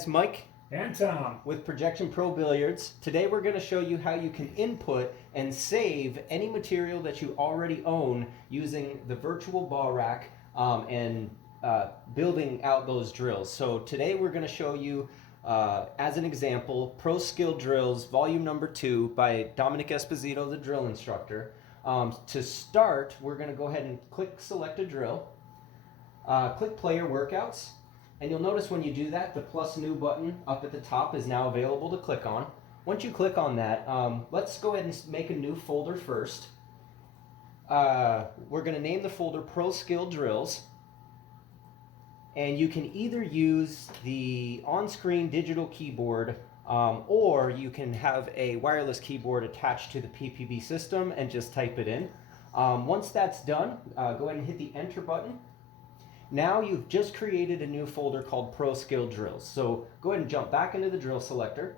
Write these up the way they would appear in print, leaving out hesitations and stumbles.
guys, Mike and Tom with Projection Pro Billiards. Today we're going to show you how you can input and save any material that you already own using the virtual ball rack and building out those drills. So today we're going to show you, as an example, Pro Skill Drills Volume Number 2 by Dominic Esposito, the drill instructor. To start, we're going to go ahead and click Select a Drill, click Player Workouts. And you'll notice when you do that, the plus new button up at the top is now available to click on. Once you click on that, let's go ahead and make a new folder first. We're going to name the folder Pro Skill Drills. And you can either use the on-screen digital keyboard or you can have a wireless keyboard attached to the PPB system and just type it in. Once that's done, go ahead and hit the Enter button. Now you've just created a new folder called Pro Skill Drills. So go ahead and jump back into the drill selector.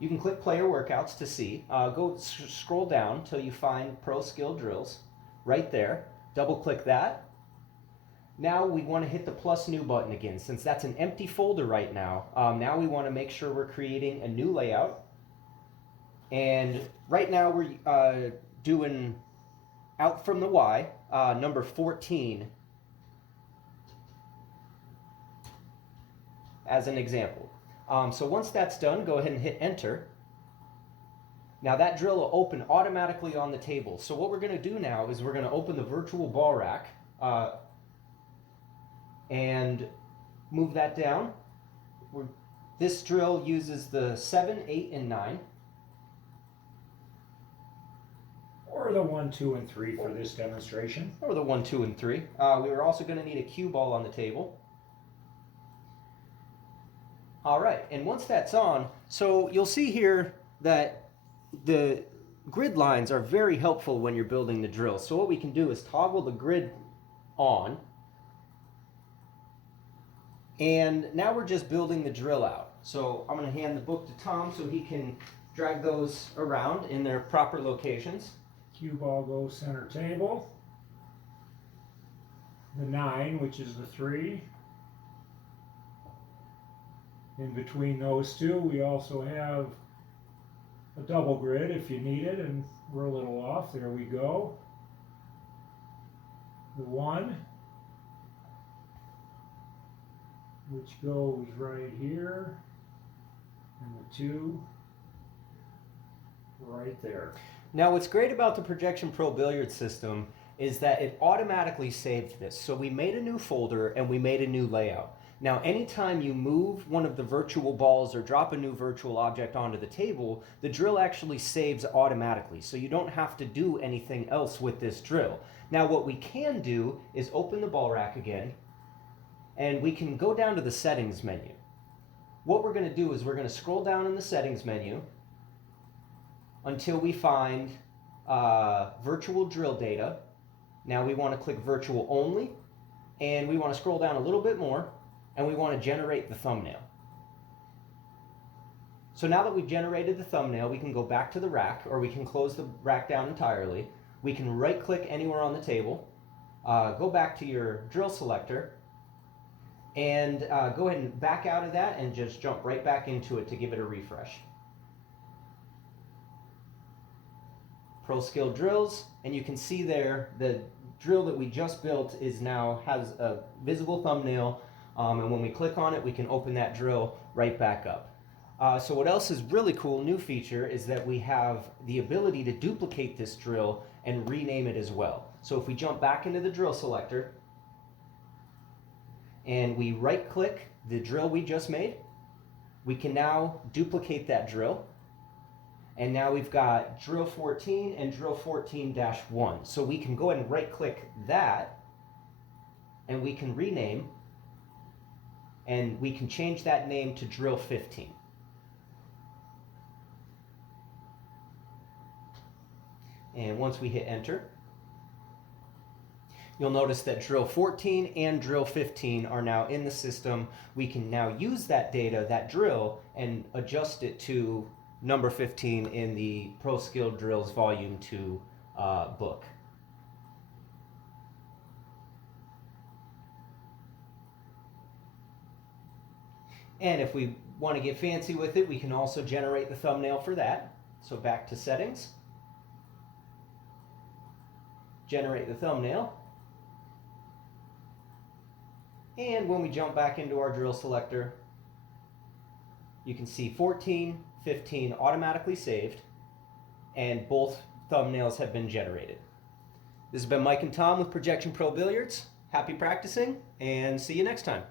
You can click Player Workouts to see. Scroll down till you find Pro Skill Drills right there. Double click that. Now we want to hit the plus new button again. Since that's an empty folder right now, now we want to make sure we're creating a new layout. And right now we're doing out from the Y, number 14. As an example. So once that's done, go ahead and hit Enter. Now that drill will open automatically on the table. So what we're going to do now is we're going to open the virtual ball rack and move that down. This drill uses the 7, 8, and 9. or the 1, 2, and 3 for this demonstration. Or the 1, 2, and 3. We are also going to need a cue ball on the table. All right, and once that's on, so you'll see here that the grid lines are very helpful when you're building the drill. So what we can do is toggle the grid on, and now we're just building the drill out. So I'm going to hand the book to Tom so he can drag those around in their proper locations. Cue ball goes center table. The 9, which is the 3. In between those two, we also have a double grid if you need it, and we're a little off. There we go. The 1, which goes right here, and the 2 right there. Now what's great about the Projection Pro Billiard system is that it automatically saved this. So we made a new folder and we made a new layout. Now, anytime you move one of the virtual balls or drop a new virtual object onto the table, the drill actually saves automatically, so you don't have to do anything else with this drill. Now, what we can do is open the ball rack again, and we can go down to the settings menu. What we're going to do is we're going to scroll down in the settings menu until we find virtual drill data. Now we want to click virtual only, and we want to scroll down a little bit more, and we want to generate the thumbnail. So now that we've generated the thumbnail, we can go back to the rack, or we can close the rack down entirely. We can right click anywhere on the table, go back to your drill selector, and go ahead and back out of that and just jump right back into it to give it a refresh. Pro Skill Drills, and you can see there the drill that we just built has a visible thumbnail. And when we click on it, we can open that drill right back up. So what else is really cool, new feature, is that we have the ability to duplicate this drill and rename it as well. So if we jump back into the drill selector and we right click the drill we just made, we can now duplicate that drill. And now we've got drill 14 and drill 14-1. So we can go ahead and right click that and we can rename. And we can change that name to drill 15. And once we hit enter, you'll notice that drill 14 and drill 15 are now in the system. We can now use that data, that drill, and adjust it to number 15 in the Pro Skill Drills Volume 2 book. And if we want to get fancy with it, we can also generate the thumbnail for that. So back to settings, generate the thumbnail. And when we jump back into our drill selector, you can see 14, 15 automatically saved, and both thumbnails have been generated. This has been Mike and Tom with Projection Pro Billiards. Happy practicing, and see you next time.